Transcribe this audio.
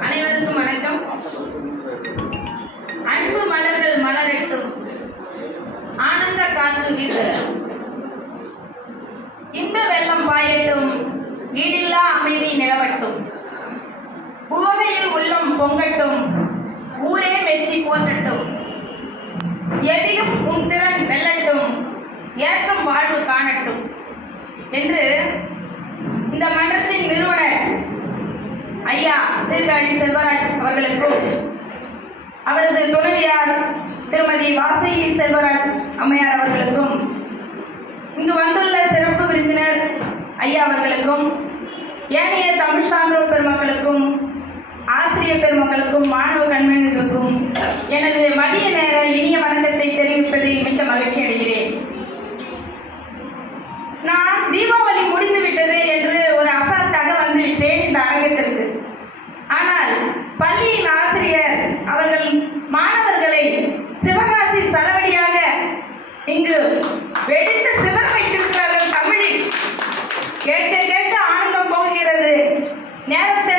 அனைவருக்கும் வணக்கம். அன்பு மலர்கள் மலரட்டும். ஆனந்த காற்று வீச இன்ப வெள்ளம் பாயட்டும். வீடில்லா அமைதி நிலவட்டும். உவகையில் உள்ளம் பொங்கட்டும். ஊரே வெற்றி போற்றட்டும். எதிலும் உன் திறன் வெல்லட்டும். ஏற்றம் வாழ்வு காணட்டும். என்று ஐயா சீர்காழி செல்வராஜ் அவர்களுக்கும் அவரது துணைவியார் திருமதி வாசகி செல்வராஜ் அம்மையார் அவர்களுக்கும் இங்கு வந்துள்ள சிறப்பு விருந்தினர் ஐயா அவர்களுக்கும் ஏனைய தமிழ் சான்றோர் பெருமக்களுக்கும் ஆசிரியர் பெருமக்களுக்கும் மாணவ கண்மணிகளுக்கும் எனது மதிய நேர இனிய வணக்கத்தை தெரிவிப்பதில் மிக்க மகிழ்ச்சி அடைகிறேன். நான் தீபாவளி இங்கு வெடித்து சிதற வைத்திருக்கிறார்கள் தமிழில். கேட்டு கேட்டு ஆனந்தம் போகிறது நேரத்தில்